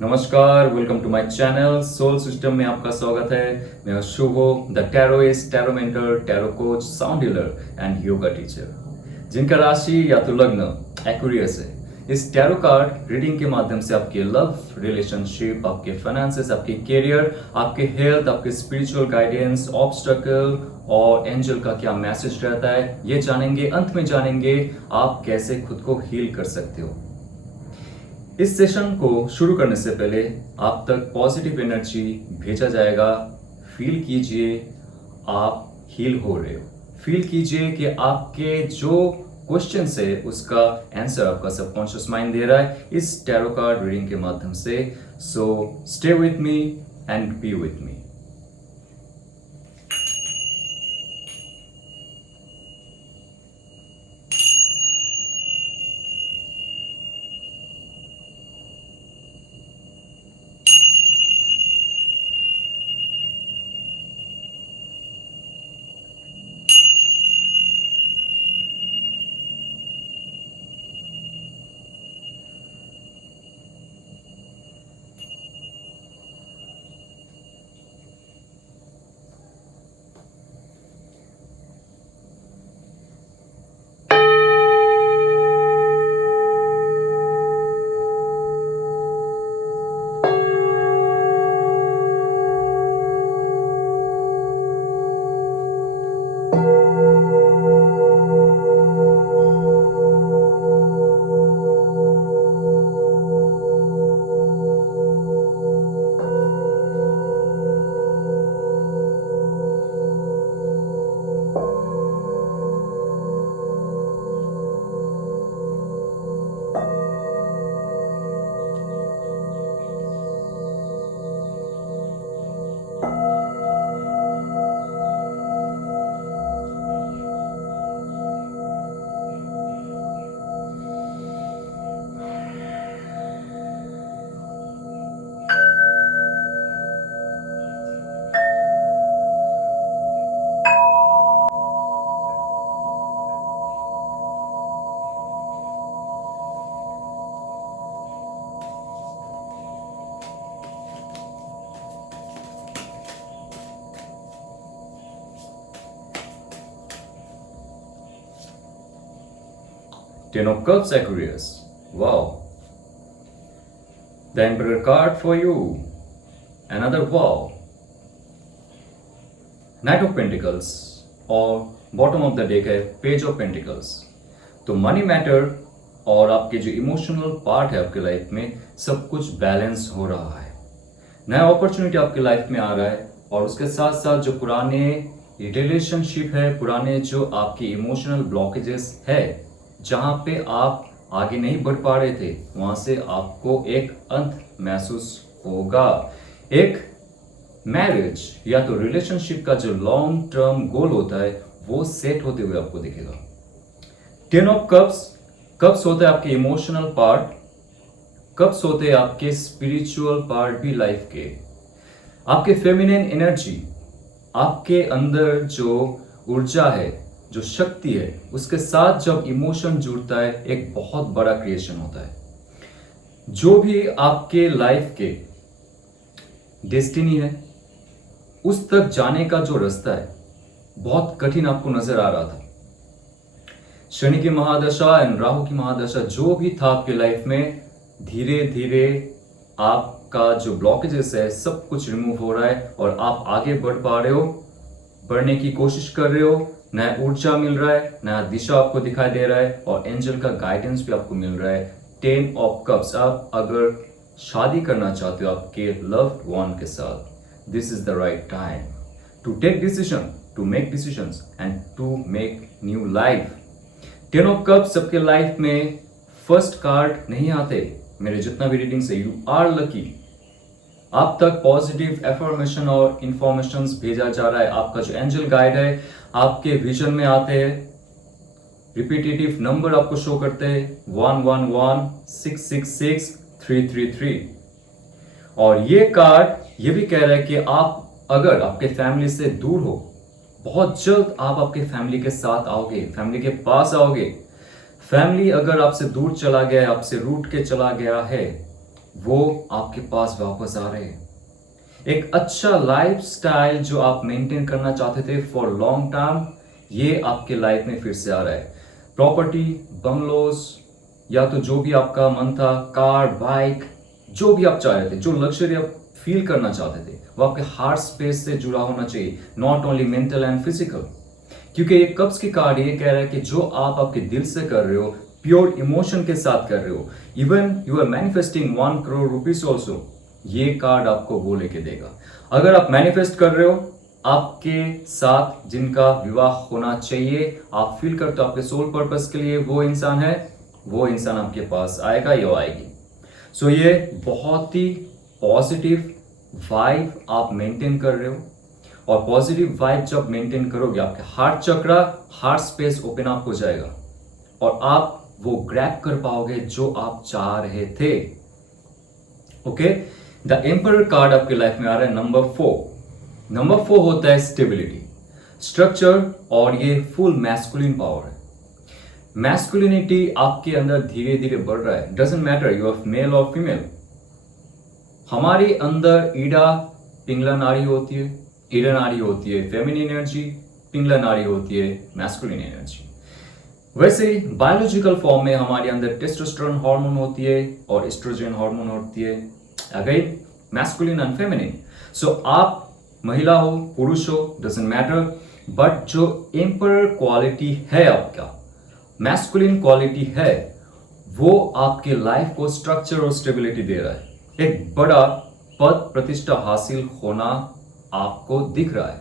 नमस्कार, welcome to my channel soul system में आपका स्वागत है। मैं Shubho, the tarotist, tarot mentor, tarot coach, sound healer and yoga teacher. जिनका राशि या तो लग्न एक्वेरियस है, इस टैरो कार्ड रीडिंग के माध्यम से आपके लव, रिलेशनशिप, आपके फाइनेंसेस, आपके करियर, आपके हेल्थ, आपके स्पिरिचुअल गाइडेंस, ऑब्स्टकल और एंजल का क्या मैसेज रहता है, ये जानेंगे। अंत में जानेंगे आप कैसे खुद को हील कर सकते हो। इस सेशन को शुरू करने से पहले आप तक पॉजिटिव एनर्जी भेजा जाएगा। फील कीजिए आप हील हो रहे हो। फील कीजिए कि आपके जो क्वेश्चन है उसका आंसर आपका सबकॉन्शियस माइंड दे रहा है इस टैरो कार्ड रीडिंग के माध्यम से। So stay with me and B with me. Ten of Cups Aquarius. Wow. The Emperor card for you. Another wow. Knight of Pentacles और बॉटम ऑफ द डेक है page of pentacles. तो money matter और आपके जो emotional part है आपके life में सब कुछ बैलेंस हो रहा है। नया अपॉर्चुनिटी आपके लाइफ में आ रहा है और उसके साथ साथ जो पुराने रिलेशनशिप है, पुराने जो आपके इमोशनल ब्लॉकेजेस है, जहां पे आप आगे नहीं बढ़ पा रहे थे, वहां से आपको एक अंत महसूस होगा। एक मैरिज या तो रिलेशनशिप का जो लॉन्ग टर्म गोल होता है वो सेट होते हुए आपको दिखेगा। टेन ऑफ कप्स, कप्स होता है आपके इमोशनल पार्ट, कप्स होते हैं आपके स्पिरिचुअल पार्ट भी लाइफ के। आपके फेमिनिन एनर्जी, आपके अंदर जो ऊर्जा है, जो शक्ति है, उसके साथ जब इमोशन जुड़ता है एक बहुत बड़ा क्रिएशन होता है। जो भी आपके लाइफ के डेस्टिनी है उस तक जाने का जो रास्ता है बहुत कठिन आपको नजर आ रहा था। शनि की महादशा एंड राहु की महादशा जो भी था आपके लाइफ में, धीरे धीरे आपका जो ब्लॉकेजेस है सब कुछ रिमूव हो रहा है और आप आगे बढ़ पा रहे हो, बढ़ने की कोशिश कर रहे हो। नया ऊर्जा मिल रहा है, नया दिशा आपको दिखाई दे रहा है और एंजल का गाइडेंस भी आपको मिल रहा है। टेन ऑफ कप्स, आप अगर शादी करना चाहते हो आपके लव्ड वन के साथ, this is the right time to take decision, to make decisions and to make new life. Ten of cups सबके लाइफ में फर्स्ट कार्ड नहीं आते। मेरे जितना भी रीडिंग है, यू आर लकी। आप तक पॉजिटिव एफर्मेशन और इंफॉर्मेशन भेजा जा रहा है। आपका जो एंजल गाइड है आपके विजन में आते हैं, रिपीटेटिव नंबर आपको शो करते हैं 111 666 333। और ये कार्ड ये भी कह रहा है कि आप अगर आपके फैमिली से दूर हो, बहुत जल्द आप आपके फैमिली के साथ आओगे, फैमिली के पास आओगे। फैमिली अगर आपसे दूर चला गया है, आपसे रूठ के चला गया है, वो आपके पास वापस आ रहे हैं। एक अच्छा लाइफस्टाइल जो आप मेंटेन करना चाहते थे फॉर लॉन्ग टर्म, ये आपके लाइफ में फिर से आ रहा है। प्रॉपर्टी, बंगलोज, या तो जो भी आपका मन था, कार, बाइक, जो भी आप चाह रहे थे, जो लग्जरी आप फील करना चाहते थे, वो आपके हार्ट स्पेस से जुड़ा होना चाहिए, not only mental and physical. क्योंकि ये कब्ज की कार्ड ये कह रहा है कि जो आप आपके दिल से कर रहे हो, प्योर इमोशन के साथ कर रहे हो, even you are manifesting 1 crore rupees also, ये कार्ड आपको वो लेके देगा। अगर आप मैनिफेस्ट कर रहे हो आपके साथ जिनका विवाह होना चाहिए, आप फील करते हो आपके सोल पर्पस के लिए वो इंसान है, वो इंसान आपके पास आएगा या आएगी। सो ये बहुत ही पॉजिटिव वाइब आप मेंटेन कर रहे हो, और पॉजिटिव वाइब जब मेंटेन करोगे आपके हार्ट चक्रा, हार्ट स्पेस ओपन अप हो जाएगा और आप वो ग्रैब कर पाओगे जो आप चाह रहे थे। ओके, द एम्परर कार्ड आपके लाइफ में आ रहा है नंबर 4। नंबर 4 होता है स्टेबिलिटी, स्ट्रक्चर, और ये फुल मैस्कुलिन पावर है। मैस्कुलिनिटी आपके अंदर धीरे धीरे बढ़ रहा है, doesn't matter you are male और फीमेल। हमारे अंदर ईडा पिंगला नाड़ी होती है, ईडा नाड़ी होती है फेमिनिन एनर्जी, पिंगला नाड़ी होती है मैस्कुलिन एनर्जी। वैसे ही बायोलॉजिकल फॉर्म में हमारे अंदर टेस्टोस्टेरोन हार्मोन होती है और एस्ट्रोजन हार्मोन होती है, अगेन मैस्कुलिन एंड फेमिनिन। सो आप महिला हो पुरुष हो डजंट मैटर, बट जो एम्परर क्वालिटी है आपका, मैस्कुलिन क्वालिटी है, वो आपके लाइफ को स्ट्रक्चर और स्टेबिलिटी दे रहा है। एक बड़ा पद प्रतिष्ठा हासिल होना आपको दिख रहा है।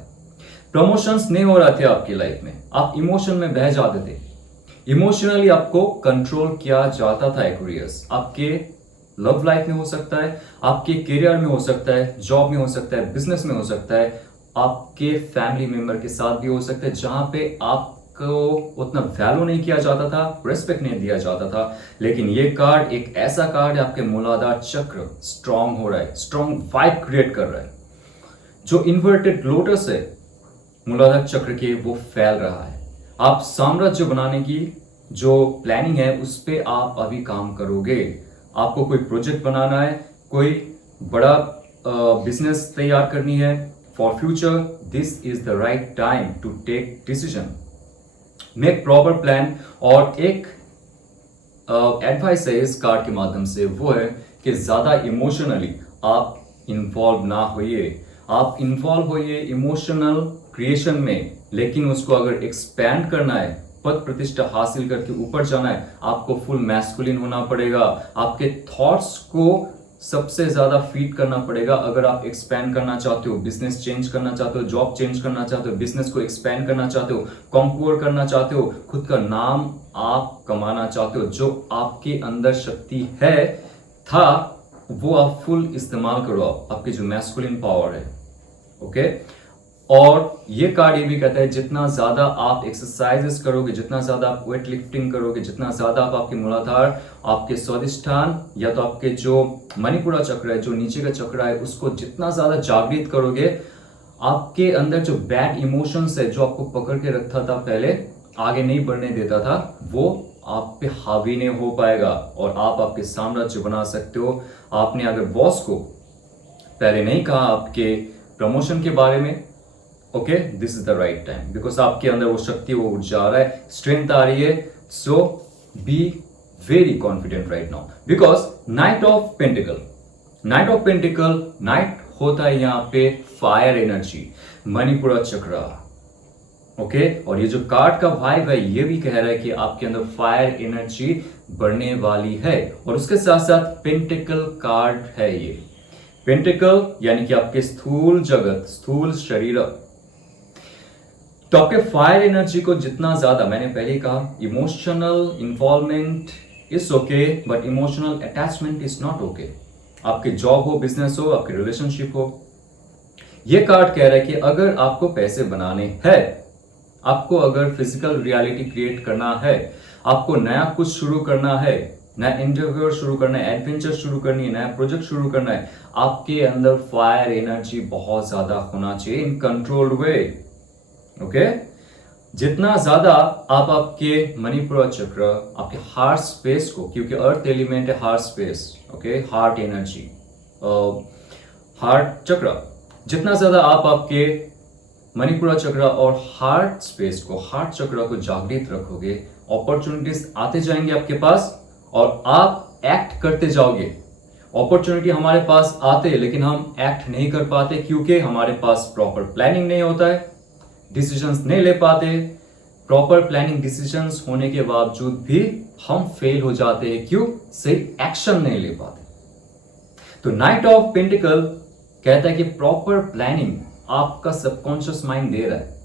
प्रमोशंस नहीं हो रहे थे आपकी लाइफ में, आप इमोशन में बह जाते थे, इमोशनली आपको कंट्रोल किया जाता था। एक्वेरियस, आपके लव लाइफ में हो सकता है, आपके करियर में हो सकता है, जॉब में हो सकता है, बिजनेस में हो सकता है, आपके फैमिली मेंबर के साथ भी हो सकता है, जहां पे आपको उतना वैल्यू नहीं किया जाता था, रेस्पेक्ट नहीं दिया जाता था। लेकिन ये कार्ड एक ऐसा कार्ड है, आपके मूलाधार चक्र स्ट्रांग हो रहा है, स्ट्रांग वाइब क्रिएट कर रहा है। जो इन्वर्टेड लोटस है मूलाधार चक्र के, वो फैल रहा है। आप साम्राज्य बनाने की जो प्लानिंग है उस पे आप अभी काम करोगे। आपको कोई प्रोजेक्ट बनाना है, कोई बड़ा बिजनेस तैयार करनी है for future, this is the right time to take decision, make proper plan. और एक एडवाइस है इस कार्ड के माध्यम से, वो है कि ज्यादा इमोशनली आप इन्वॉल्व ना होइए। आप इन्वॉल्व होइए इमोशनल क्रिएशन में, लेकिन उसको अगर एक्सपैंड करना है, पद प्रतिष्ठा हासिल करके ऊपर जाना है, आपको फुल मैस्कुलिन होना पड़ेगा। आपके थॉट्स को सबसे ज्यादा फीड करना पड़ेगा। अगर आप एक्सपैंड करना चाहते हो, बिजनेस चेंज करना चाहते हो, जॉब चेंज करना चाहते हो, बिजनेस को एक्सपैंड करना चाहते हो, कॉन्क्वर करना चाहते हो, खुद का नाम आप कमाना चाहते हो, जो आपके अंदर शक्ति है था वो आप फुल इस्तेमाल करो, आपकी जो मैस्कुलिन पावर है। ओके, और ये कार्ड ये भी कहता है जितना ज्यादा आप एक्सरसाइजेस करोगे, जितना ज्यादा आप वेट लिफ्टिंग करोगे, जितना ज्यादा आप आपके मूलाधार, आपके स्वादिष्ठान, या तो आपके जो मणिपुरा चक्र है, जो नीचे का चक्र है, उसको जितना ज्यादा जागृत करोगे, आपके अंदर जो बैड इमोशंस है, जो आपको पकड़ के रखता था पहले, आगे नहीं बढ़ने देता था, वो आप पे हावी नहीं हो पाएगा और आप आपके साम्राज्य बना सकते हो। आपने अगर बॉस को पहले नहीं कहा आपके प्रमोशन के बारे में, okay, this is the right time, because आपके अंदर वो शक्ति, वो ऊर्जा आ रहा है, स्ट्रेंथ आ रही है। So be very confident right now, because knight of pentacle, knight of pentacle, knight होता है यहाँ पे फायर एनर्जी, मणिपुरा चक्र। ओके, और ये जो कार्ड का वाइब है ये भी कह रहा है कि आपके अंदर फायर एनर्जी बढ़ने वाली है। और उसके साथ साथ पेंटिकल कार्ड है ये, पेंटिकल यानी कि आपके स्थूल जगत, स्थूल शरीर। तो आपके फायर एनर्जी को जितना ज्यादा, मैंने पहले कहा, emotional involvement is okay, but emotional attachment is not okay. आपके जॉब हो, बिजनेस हो, आपके रिलेशनशिप हो, ये कार्ड कह रहा है कि अगर आपको पैसे बनाने हैं, आपको अगर फिजिकल रियलिटी क्रिएट करना है, आपको नया कुछ शुरू करना है, नया इंटरव्यू शुरू करना है, एडवेंचर शुरू करनी है, नया प्रोजेक्ट शुरू करना है, आपके अंदर फायर एनर्जी बहुत ज्यादा होना चाहिए इन कंट्रोल्ड वे। ओके, जितना ज्यादा आप आपके मणिपुरा चक्र, आपके हार्ट स्पेस को, क्योंकि अर्थ एलिमेंट है heart space, okay, heart energy, heart चक्र, जितना ज्यादा आप आपके मणिपुरा चक्र और हार्ट स्पेस को, हार्ट चक्र को जागृत रखोगे, अपॉर्चुनिटीज आते जाएंगे आपके पास और आप एक्ट करते जाओगे। अपॉर्चुनिटी हमारे पास आते हैं लेकिन हम एक्ट नहीं कर पाते क्योंकि हमारे पास प्रॉपर प्लानिंग नहीं होता है, डिसीजंस नहीं ले पाते। प्रॉपर प्लानिंग डिसीजंस होने के बावजूद भी हम फेल हो जाते हैं, क्यों? सही एक्शन नहीं ले पाते। तो नाइट ऑफ पेंटिकल कहता है कि प्रॉपर प्लानिंग आपका सबकॉन्शियस माइंड दे रहा है।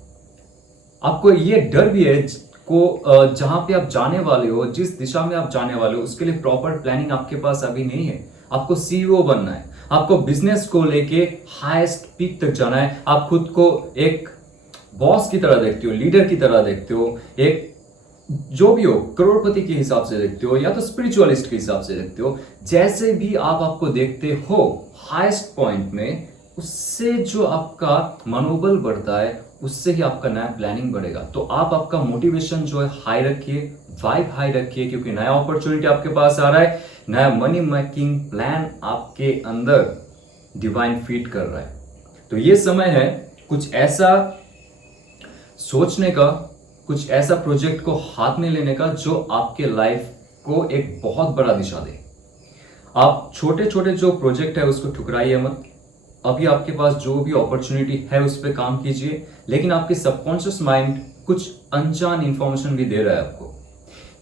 आपको ये डर भी है को जहां पे आप जाने वाले हो, जिस दिशा में आप जाने वाले हो, उसके लिए प्रॉपर प्लानिंग आपके पास अभी नहीं है। आपको सीईओ बनना है, आपको बिजनेस को लेके हाईएस्ट पीक तक जाना है, आप खुद को एक बॉस की तरह देखते हो, लीडर की तरह देखते हो, एक जो भी हो करोड़पति के हिसाब से देखते हो या तो स्पिरिचुअलिस्ट के हिसाब से देखते हो, जैसे भी आप आपको देखते हो हाईएस्ट पॉइंट में, उससे जो आपका मनोबल बढ़ता है उससे ही आपका नया प्लानिंग बढ़ेगा। तो आप आपका मोटिवेशन जो है हाई रखिए, वाइब हाई रखिए, क्योंकि नया अपॉर्चुनिटी आपके पास आ रहा है, नया मनी मेकिंग प्लान आपके अंदर डिवाइन फीड कर रहा है। तो ये समय है कुछ ऐसा सोचने का, कुछ ऐसा प्रोजेक्ट को हाथ में लेने का जो आपके लाइफ को एक बहुत बड़ा दिशा दे। आप छोटे छोटे जो प्रोजेक्ट है उसको ठुकराइए मत। अभी आपके पास जो भी अपॉर्चुनिटी है उस पर काम कीजिए, लेकिन आपके सबकॉन्शियस माइंड कुछ अनजान इंफॉर्मेशन भी दे रहा है आपको,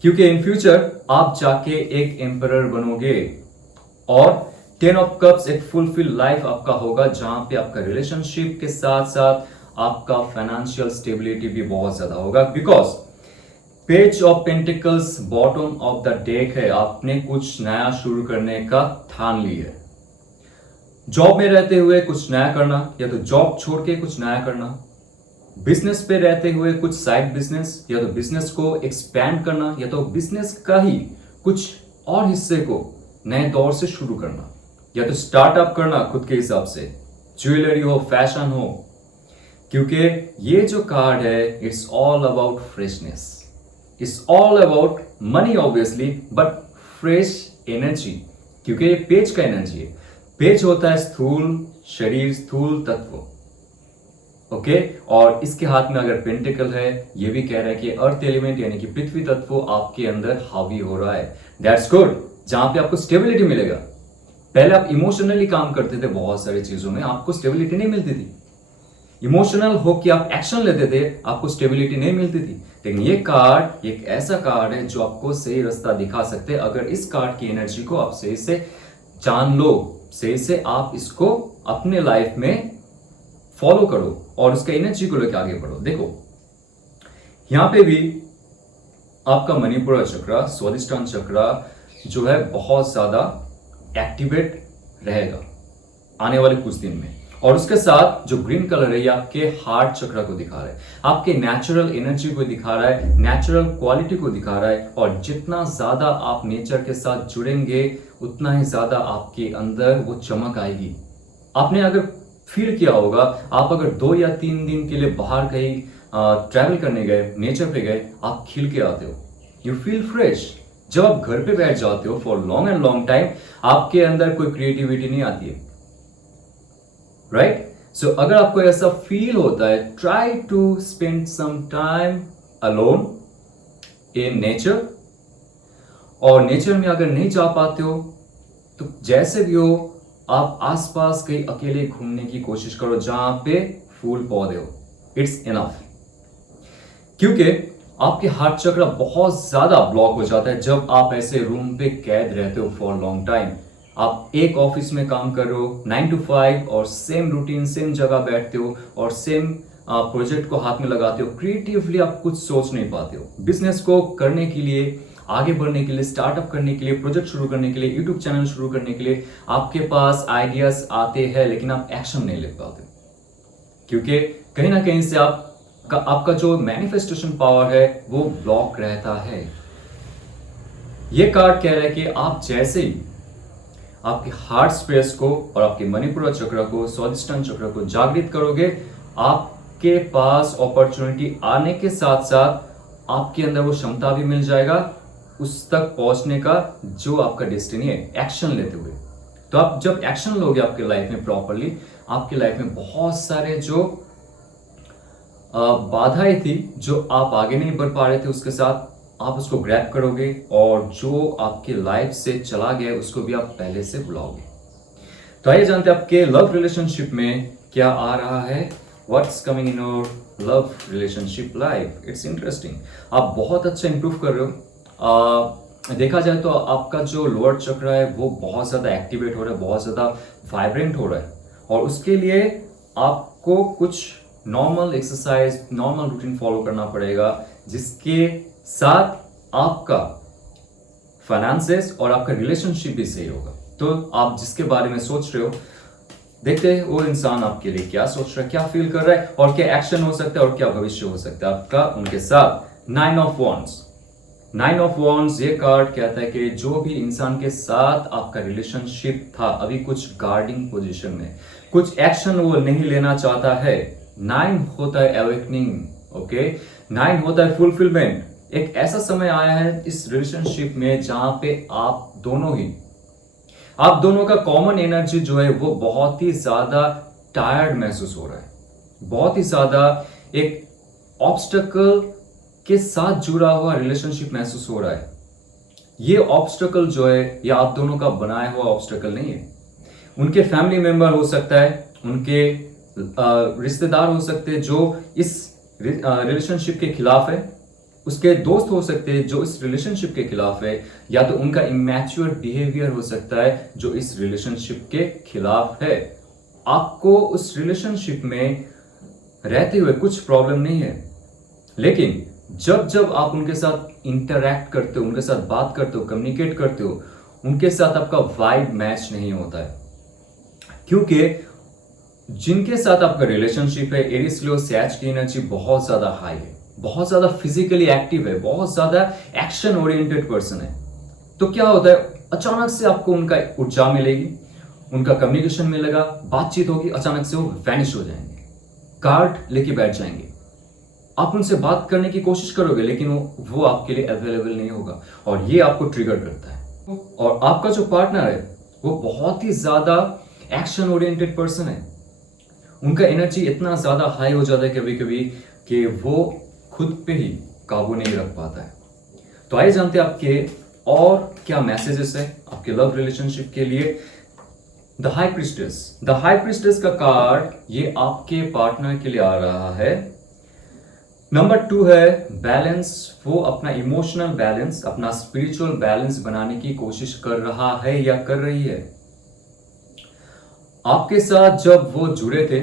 क्योंकि इन फ्यूचर आप जाके एक एम्परर बनोगे और 10 ऑफ कप्स एक फुलफिल लाइफ आपका होगा, जहां पे आपका रिलेशनशिप के साथ साथ आपका फाइनेंशियल स्टेबिलिटी भी बहुत ज्यादा होगा। Because page of pentacles bottom of the deck है, आपने कुछ नया शुरू करने का ठान ली है। जॉब में रहते हुए कुछ नया करना, या तो जॉब छोड़ के कुछ नया करना, बिजनेस पे रहते हुए कुछ साइड बिजनेस, या तो बिजनेस को एक्सपैंड करना, या तो बिजनेस का ही कुछ और हिस्से को नए दौर से शुरू करना, या तो स्टार्टअप करना खुद के हिसाब से, ज्वेलरी हो, फैशन हो। क्योंकि ये जो कार्ड है it's all about freshness, it's all about money obviously, but fresh energy, क्योंकि ये पेज का एनर्जी है। पेज होता है स्थूल शरीर, स्थूल तत्व, ओके, और इसके हाथ में अगर पेंटिकल है, ये भी कह रहा है कि अर्थ एलिमेंट यानी कि पृथ्वी तत्व आपके अंदर हावी हो रहा है। दैट्स गुड, जहां पे आपको स्टेबिलिटी मिलेगा। पहले आप इमोशनली काम करते थे, बहुत सारी चीजों में आपको स्टेबिलिटी नहीं मिलती थी। इमोशनल होकर आप एक्शन लेते थे, आपको स्टेबिलिटी नहीं मिलती थी। लेकिन ये कार्ड एक ऐसा कार्ड है जो आपको सही रास्ता दिखा सकते हैं। अगर इस कार्ड की एनर्जी को आप सही से जान लो, सही से आप इसको अपने लाइफ में फॉलो करो और उसका एनर्जी को लेकर आगे बढ़ो। देखो यहां पे भी आपका मणिपुरा चक्र, स्वादिष्टान चक्र जो है बहुत ज्यादा एक्टिवेट रहेगा आने वाले कुछ दिन में। और उसके साथ जो ग्रीन कलर है ये आपके हार्ट चक्र को दिखा रहा है, आपके नेचुरल एनर्जी को दिखा रहा है, नेचुरल क्वालिटी को दिखा रहा है। और जितना ज्यादा आप नेचर के साथ जुड़ेंगे उतना ही ज्यादा आपके अंदर वो चमक आएगी। आपने अगर फील किया होगा, आप अगर 2 या 3 दिन के लिए बाहर कहीं ट्रैवल करने गए, नेचर पे गए, आप खिल के आते हो, यू फील फ्रेश। जब आप घर पे बैठ जाते हो for long and long time, आपके अंदर कोई क्रिएटिविटी नहीं आती है, राइट? सो अगर आपको ऐसा फील होता है, try to spend some time alone in nature. और नेचर में अगर नहीं जा पाते हो तो जैसे भी हो आप आसपास कहीं अकेले घूमने की कोशिश करो जहां पे फूल पौधे हो, इट्स इनफ। क्योंकि आपके हार्ट चक्र बहुत ज्यादा ब्लॉक हो जाता है जब आप ऐसे रूम पे कैद रहते हो फॉर लॉन्ग टाइम। आप एक ऑफिस में काम कर रहे हो 9 to 5 और सेम रूटीन, सेम जगह बैठते हो और सेम प्रोजेक्ट को हाथ में लगाते हो। क्रिएटिवली आप कुछ सोच नहीं पाते हो। बिजनेस को करने के लिए, आगे बढ़ने के लिए, स्टार्टअप करने के लिए, प्रोजेक्ट शुरू करने के लिए, यूट्यूब चैनल शुरू करने के लिए आपके पास आइडियाज आते हैं लेकिन आप एक्शन नहीं ले पाते, क्योंकि कहीं ना कहीं से आपका जो मैनिफेस्टेशन पावर है वो ब्लॉक रहता है। ये कार्ड कह रहा है कि आप जैसे ही आपके हार्ट स्पेस को और आपके मणिपुरा चक्र को, स्वादिष्टान चक्र को जागृत करोगे, आप आपके पास अपॉर्चुनिटी आने के साथ साथ आपके अंदर वो क्षमता भी मिल जाएगा उस तक पहुंचने का जो आपका डेस्टिनी है, एक्शन लेते हुए। तो आप जब एक्शन लोगे आपके लाइफ में प्रॉपरली, आपकी लाइफ में बहुत सारे जो बाधाएं थी, जो आप आगे नहीं बढ़ पा रहे थे, उसके साथ आप उसको ग्रैब करोगे और जो आपके लाइफ से चला गया उसको भी आप पहले से बुलाओगे। तो आइए जानते हैं आपके लव रिलेशनशिप में क्या आ रहा है। What's coming in your love relationship life. It's interesting. आप बहुत अच्छा इंप्रूव कर रहे हो। देखा जाए तो आपका जो लोअर चक्र है वो बहुत ज़्यादा एक्टिवेट हो रहा है, बहुत ज़्यादा वाइब्रेंट हो रहा है, और उसके लिए आपको कुछ normal exercise, normal routine follow करना पड़ेगा, जिसके साथ आपका फाइनेंसेस और आपका रिलेशनशिप भी सही होगा। तो आप जिसके बारे में सोच रहे हो, देखते हैं वो इंसान आपके लिए क्या सोच रहा है, क्या फील कर रहा है, और क्या एक्शन हो सकता है और क्या भविष्य हो सकता है आपका उनके साथ। 9 ऑफ वॉन्ड्स। 9 ऑफ वॉन्ड्स ये कार्ड कहता है कि जो भी इंसान के साथ आपका रिलेशनशिप था, अभी कुछ गार्डिंग पोजीशन में, कुछ एक्शन वो नहीं लेना चाहता है। 9 होता है अवेकनिंग। ओके, 9 होता है फुलफिलमेंट। एक ऐसा समय आया है इस रिलेशनशिप में जहां पे आप दोनों का कॉमन एनर्जी जो है वो बहुत ही ज्यादा टायर्ड महसूस हो रहा है, बहुत ही ज्यादा एक ऑब्स्टकल के साथ जुड़ा हुआ रिलेशनशिप महसूस हो रहा है। ये ऑब्स्टकल जो है ये आप दोनों का बनाया हुआ ऑब्स्टकल नहीं है। उनके फैमिली मेंबर हो सकता है, उनके रिश्तेदार हो सकते हैं जो इस रिलेशनशिप के खिलाफ है, उसके दोस्त हो सकते हैं जो इस रिलेशनशिप के खिलाफ है, या तो उनका इमैच्योर बिहेवियर हो सकता है जो इस रिलेशनशिप के खिलाफ है। आपको उस रिलेशनशिप में रहते हुए कुछ प्रॉब्लम नहीं है, लेकिन जब जब आप उनके साथ इंटरैक्ट करते हो, उनके साथ बात करते हो, कम्युनिकेट करते हो, उनके साथ आपका वाइब मैच नहीं होता है। क्योंकि जिनके साथ आपका रिलेशनशिप है, एरिस लियो सैज की एनर्जी बहुत ज्यादा हाई है, बहुत ज्यादा फिजिकली एक्टिव है, बहुत ज्यादा एक्शन ओरिएंटेड पर्सन है। तो क्या होता है, अचानक से आपको उनका ऊर्जा मिलेगी, उनका कम्युनिकेशन मिलेगा, बातचीत होगी, अचानक से वो वैनिश हो जाएंगे, कार्ड लेके बैठ जाएंगे। आप उनसे बात करने की कोशिश करोगे लेकिन वो आपके लिए अवेलेबल नहीं होगा, और ये आपको ट्रिगर करता है। और आपका जो पार्टनर है वो बहुत ही ज्यादा एक्शन ओरिएंटेड पर्सन है। उनका एनर्जी इतना ज्यादा हाई हो जाता है कभी कभी कि वो खुद पे ही काबू नहीं रख पाता है। तो आइए जानते हैं आपके और क्या मैसेजेस है आपके लव रिलेशनशिप के लिए। The high priestess. The high priestess का कार्ड ये आपके पार्टनर के लिए आ रहा है। नंबर 2 है बैलेंस। वो अपना इमोशनल बैलेंस, अपना स्पिरिचुअल बैलेंस बनाने की कोशिश कर रहा है या कर रही है। आपके साथ जब वो जुड़े थे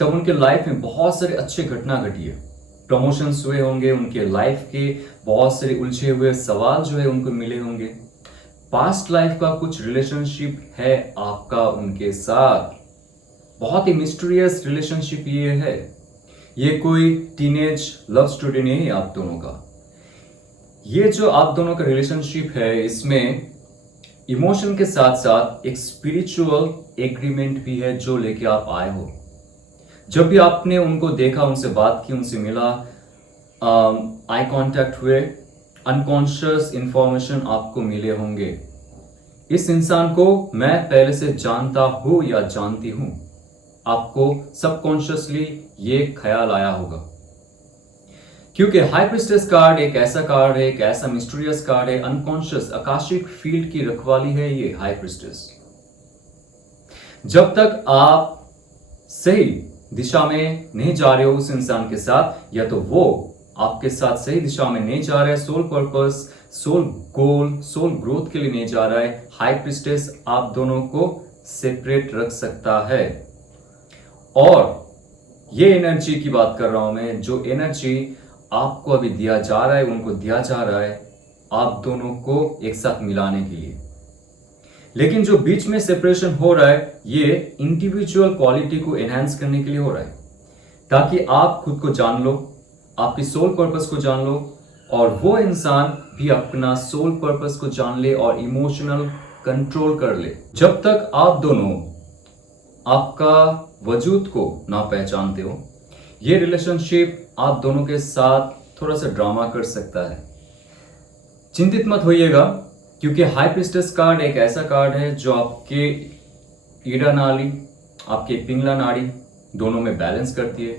तब उनके लाइफ में बहुत सारे अच्छे घटना घटी है, प्रमोशंस हुए होंगे, उनके लाइफ के बहुत सारे उलझे हुए सवाल जो है उनको मिले होंगे। पास्ट लाइफ का कुछ रिलेशनशिप है आपका उनके साथ, बहुत ही मिस्टीरियस रिलेशनशिप ये है। ये कोई टीनेज लव स्टोरी नहीं है आप दोनों का। ये जो आप दोनों का रिलेशनशिप है इसमें इमोशन के साथ साथ एक स्पिरिचुअल एग्रीमेंट भी है जो लेके आप आए हो। जब भी आपने उनको देखा, उनसे बात की, उनसे मिला, आई कांटेक्ट हुए, अनकॉन्शियस इंफॉर्मेशन आपको मिले होंगे। इस इंसान को मैं पहले से जानता हूं या जानती हूं। आपको सबकॉन्शियसली ये ख्याल आया होगा, क्योंकि हाई प्रिस्टेस कार्ड एक ऐसा कार्ड है, एक ऐसा मिस्टीरियस कार्ड है, अनकॉन्शियस आकाशिक फील्ड की रखवाली है ये हाई प्रिस्टेस। जब तक आप सही दिशा में नहीं जा रहे हो उस इंसान के साथ, या तो वो आपके साथ सही दिशा में नहीं जा रहा है, सोल पर्पस, सोल गोल, सोल ग्रोथ के लिए नहीं जा रहा है, हाई प्रिस्टेस आप दोनों को सेपरेट रख सकता है। और ये एनर्जी की बात कर रहा हूं मैं, जो एनर्जी आपको अभी दिया जा रहा है, उनको दिया जा रहा है आप दोनों को एक साथ मिलाने के लिए। लेकिन जो बीच में सेपरेशन हो रहा है ये इंडिविजुअल क्वालिटी को एनहांस करने के लिए हो रहा है, ताकि आप खुद को जान लो, आपकी सोल पर्पस को जान लो, और वो इंसान भी अपना सोल पर्पस को जान ले और इमोशनल कंट्रोल कर ले। जब तक आप दोनों आपका वजूद को ना पहचानते हो, ये रिलेशनशिप आप दोनों के साथ थोड़ा सा ड्रामा कर सकता है। चिंतित मत होइएगा, क्योंकि हाई प्रीस्टेस कार्ड एक ऐसा कार्ड है जो आपके ईड़ा नाड़ी, आपके पिंगला नाड़ी दोनों में बैलेंस करती है।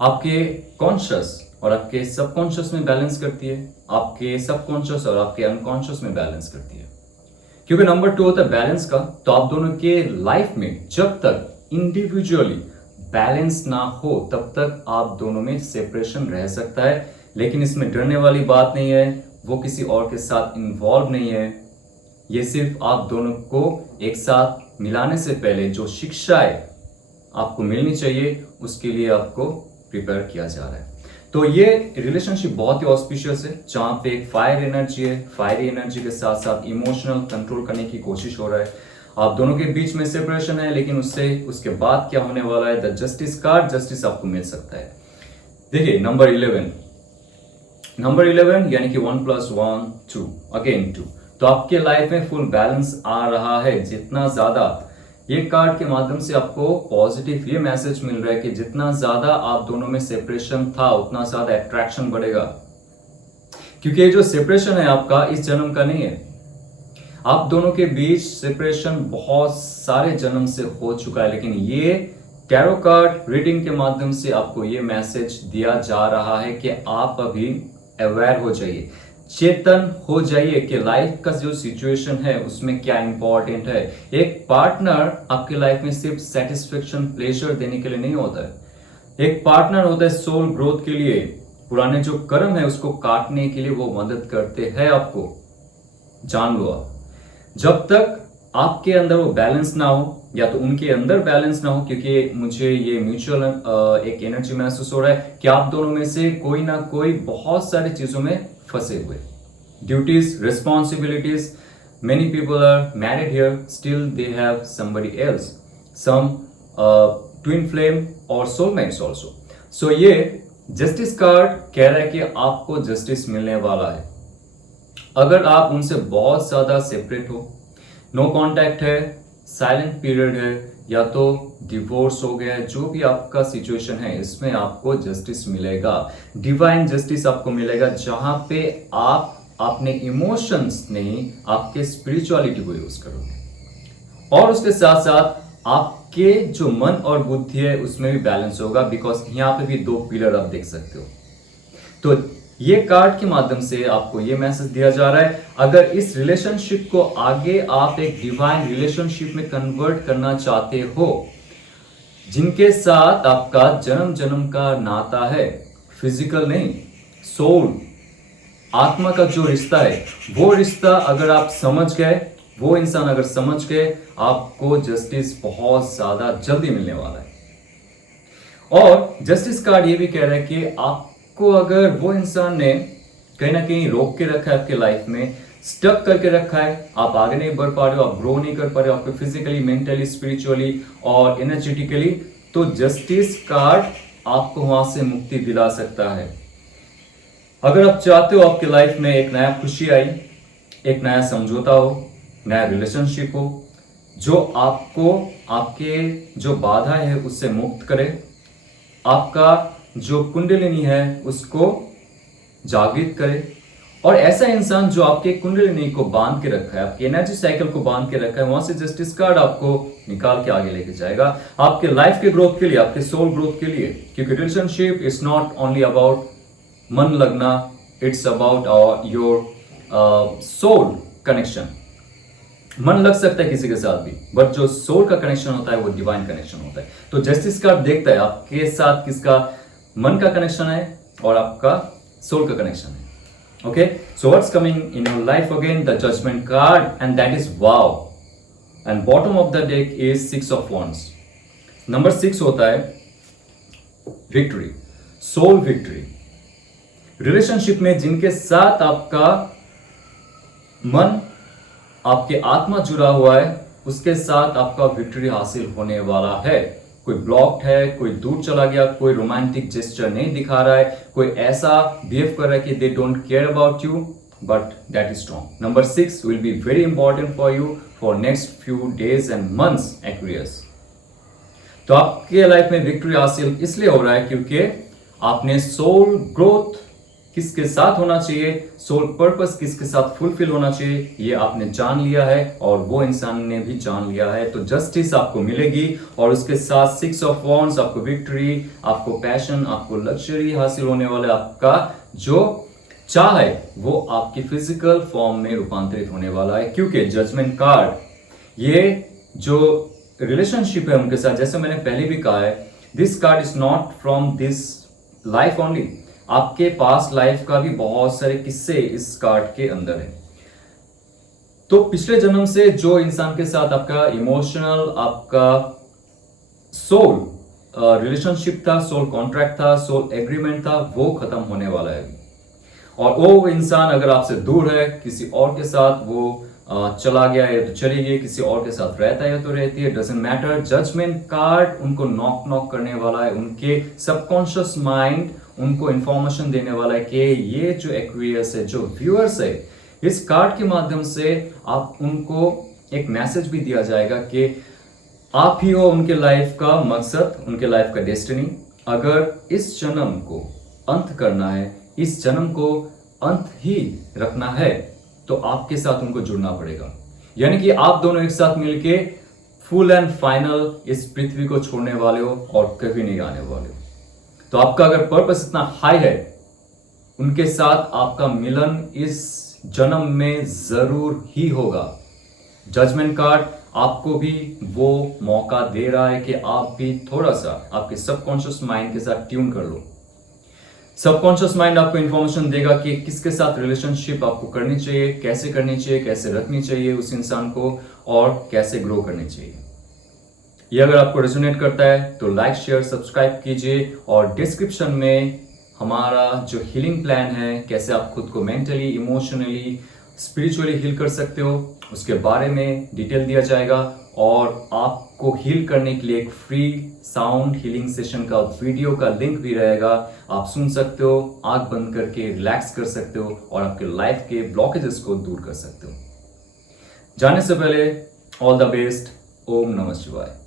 आपके कॉन्शियस और आपके सबकॉन्शियस में बैलेंस करती है। आपके सबकॉन्शियस और आपके अनकॉन्शियस में बैलेंस करती है। क्योंकि नंबर 2 होता है बैलेंस का। तो आप दोनों के लाइफ में जब तक इंडिविजुअली बैलेंस ना हो तब तक आप दोनों में सेपरेशन रह सकता है। लेकिन इसमें डरने वाली बात नहीं है, वो किसी और के साथ इन्वॉल्व नहीं है। ये सिर्फ आप दोनों को एक साथ मिलाने से पहले जो शिक्षाएं आपको मिलनी चाहिए उसके लिए आपको प्रिपेयर किया जा रहा है। तो ये रिलेशनशिप बहुत ही ऑस्पिशियस है, जहां पे एक फायर एनर्जी है। फायरी एनर्जी के साथ साथ इमोशनल कंट्रोल करने की कोशिश हो रहा है। आप दोनों के बीच में सेपरेशन है, लेकिन उसके बाद क्या होने वाला है, द जस्टिस कार्ड, जस्टिस आपको मिल सकता है। देखिए नंबर 11 यानी कि 1 + 1 2 अगेन 2। तो आपके लाइफ में फुल बैलेंस आ रहा है। जितना ज्यादा ये कार्ड के माध्यम से आपको पॉजिटिव ये मैसेज मिल रहा है कि जितना ज्यादा आप दोनों में सेपरेशन था उतना ज्यादा अट्रैक्शन बढ़ेगा। क्योंकि ये जो सेपरेशन है आपका इस जन्म का नहीं है। आप दोनों के बीच सेपरेशन बहुत सारे जन्म से हो चुका है, लेकिन ये टैरो कार्ड रीडिंग के माध्यम से आपको ये मैसेज दिया जा रहा है कि आप अभी अवेयर हो जाइए, चेतन हो जाइए कि लाइफ का जो सिचुएशन है उसमें क्या इंपॉर्टेंट है। एक पार्टनर आपके लाइफ में सिर्फ सेटिस्फेक्शन, प्लेजर देने के लिए नहीं होता है। एक पार्टनर होता है सोल ग्रोथ के लिए। पुराने जो कर्म है उसको काटने के लिए वो मदद करते हैं आपको, जान लो आप। जब तक आपके अंदर वो बैलेंस ना हो या तो उनके अंदर बैलेंस ना हो, क्योंकि मुझे ये म्यूचुअल एक एनर्जी महसूस हो रहा है कि आप दोनों में से कोई ना कोई बहुत सारी चीजों में फंसे हुए, duties, responsibilities. Many people are married here, still they have somebody else, some twin flame और सोलमेट्स ऑल्सो। सो ये जस्टिस कार्ड कह रहा है कि आपको जस्टिस मिलने वाला है। अगर आप उनसे बहुत ज्यादा सेपरेट हो, नो कांटेक्ट है, साइलेंट पीरियड है, या तो डिवोर्स हो गया है, जो भी आपका सिचुएशन है इसमें आपको जस्टिस मिलेगा। डिवाइन जस्टिस आपको मिलेगा, जहां पे आप अपने इमोशंस नहीं, आपके स्पिरिचुअलिटी को यूज करोगे। और उसके साथ साथ आपके जो मन और बुद्धि है उसमें भी बैलेंस होगा, बिकॉज यहाँ पे भी 2 पिलर आप देख सकते हो। तो ये कार्ड के माध्यम से आपको ये मैसेज दिया जा रहा है, अगर इस रिलेशनशिप को आगे आप एक डिवाइन रिलेशनशिप में कन्वर्ट करना चाहते हो, जिनके साथ आपका जन्म जन्म का नाता है, फिजिकल नहीं, सोल, आत्मा का जो रिश्ता है, वो रिश्ता अगर आप समझ गए, वो इंसान अगर समझ गए, आपको जस्टिस बहुत ज्यादा जल्दी मिलने वाला है। और जस्टिस कार्ड ये भी कह रहा है कि आपको अगर वो इंसान ने कहीं ना कहीं रोक के रखा है, आपके लाइफ में स्टक करके रखा है, आप आगे नहीं बढ़ पा रहे हो, आप ग्रो नहीं कर पा रहे हो, आपको फिजिकली, मेंटली, स्पिरिचुअली और एनर्जेटिकली, तो जस्टिस कार्ड आपको वहां से मुक्ति दिला सकता है। अगर आप चाहते हो आपके लाइफ में एक नया खुशी आई, एक नया समझौता हो, नया रिलेशनशिप हो, जो आपको आपके जो बाधा है उससे मुक्त करे, आपका जो कुंडलिनी है उसको जागृत करे, और ऐसा इंसान जो आपके कुंडलिनी को बांध के रखा है, आपकी एनर्जी साइकिल को बांध के रखा है, वहां से जस्टिस कार्ड आपको निकाल के आगे लेके जाएगा आपके लाइफ के ग्रोथ के लिए, आपके सोल ग्रोथ के लिए। क्योंकि relationship is not only about मन लगना, it's about your soul connection. मन लग सकता है किसी के साथ भी, बट जो सोल का कनेक्शन होता है वो डिवाइन कनेक्शन होता है। तो जस्टिस कार्ड देखता है आपके साथ किसका मन का कनेक्शन है और आपका सोल का कनेक्शन है। Okay, so what's coming in your life again, the judgement card, and that is wow. And bottom of the deck is 6 of wands। Number 6 होता है विक्ट्री, सोल विक्ट्री। रिलेशनशिप में जिनके साथ आपका मन, आपके आत्मा जुड़ा हुआ है, उसके साथ आपका विक्ट्री हासिल होने वाला है। कोई ब्लॉक्ड है, कोई दूर चला गया, कोई रोमांटिक जेस्चर नहीं दिखा रहा है, कोई ऐसा बिहेव कर रहा है कि they don't care about you, but that is strong. Number 6 will be very important for you for next few days and months, aqueous. तो आपके लाइफ में विक्ट्री हासिल इसलिए हो रहा है क्योंकि आपने सोल ग्रोथ किसके साथ होना चाहिए, सोल पर्पस किसके साथ फुलफिल होना चाहिए, ये आपने जान लिया है और वो इंसान ने भी जान लिया है। तो जस्टिस आपको मिलेगी और उसके साथ 6 ऑफ वॉन्ड्स, आपको विक्ट्री, आपको पैशन, आपको लग्जरी हासिल होने वाला, आपका जो चाह है वो आपकी फिजिकल फॉर्म में रूपांतरित होने वाला है। क्योंकि जजमेंट कार्ड, ये जो रिलेशनशिप है उनके साथ, जैसे मैंने पहले भी कहा है, this card is not from this life only, आपके पास लाइफ का भी बहुत सारे किस्से इस कार्ड के अंदर है। तो पिछले जन्म से जो इंसान के साथ आपका इमोशनल, आपका सोल रिलेशनशिप था, सोल कॉन्ट्रैक्ट था, सोल एग्रीमेंट था, वो खत्म होने वाला है। और वो इंसान अगर आपसे दूर है, किसी और के साथ वो चला गया है तो चली गई, किसी और के साथ रहता है तो रहती है, डजंट मैटर। जजमेंट कार्ड उनको नॉक नॉक करने वाला है, उनके सबकॉन्शियस माइंड उनको इंफॉर्मेशन देने वाला है कि ये जो एक्वेरियस है, जो व्यूअर्स है, इस कार्ड के माध्यम से आप उनको एक मैसेज भी दिया जाएगा कि आप ही हो उनके लाइफ का मकसद, उनके लाइफ का डेस्टिनी। अगर इस जन्म को अंत करना है, इस जन्म को अंत ही रखना है, तो आपके साथ उनको जुड़ना पड़ेगा। यानी कि आप दोनों एक साथ मिलके फुल एंड फाइनल इस पृथ्वी को छोड़ने वाले हो और कभी नहीं आने वाले हो। तो आपका अगर पर्पस इतना हाई है, उनके साथ आपका मिलन इस जन्म में जरूर ही होगा। जजमेंट कार्ड आपको भी वो मौका दे रहा है कि आप भी थोड़ा सा आपके सबकॉन्शियस माइंड के साथ ट्यून कर लो। सबकॉन्शियस माइंड आपको इंफॉर्मेशन देगा कि किसके साथ रिलेशनशिप आपको करनी चाहिए, कैसे करनी चाहिए, कैसे रखनी चाहिए उस इंसान को, और कैसे ग्रो करनी चाहिए। ये अगर आपको रेजोनेट करता है तो लाइक, शेयर, सब्सक्राइब कीजिए। और डिस्क्रिप्शन में हमारा जो हीलिंग प्लान है, कैसे आप खुद को मेंटली, इमोशनली, स्पिरिचुअली हील कर सकते हो, उसके बारे में डिटेल दिया जाएगा। और आपको हील करने के लिए एक फ्री साउंड हीलिंग सेशन का वीडियो का लिंक भी रहेगा, आप सुन सकते हो, आंख बंद करके रिलैक्स कर सकते हो और आपके लाइफ के ब्लॉकेजेस को दूर कर सकते हो। जाने से पहले ऑल द बेस्ट। ओम नमः शिवाय।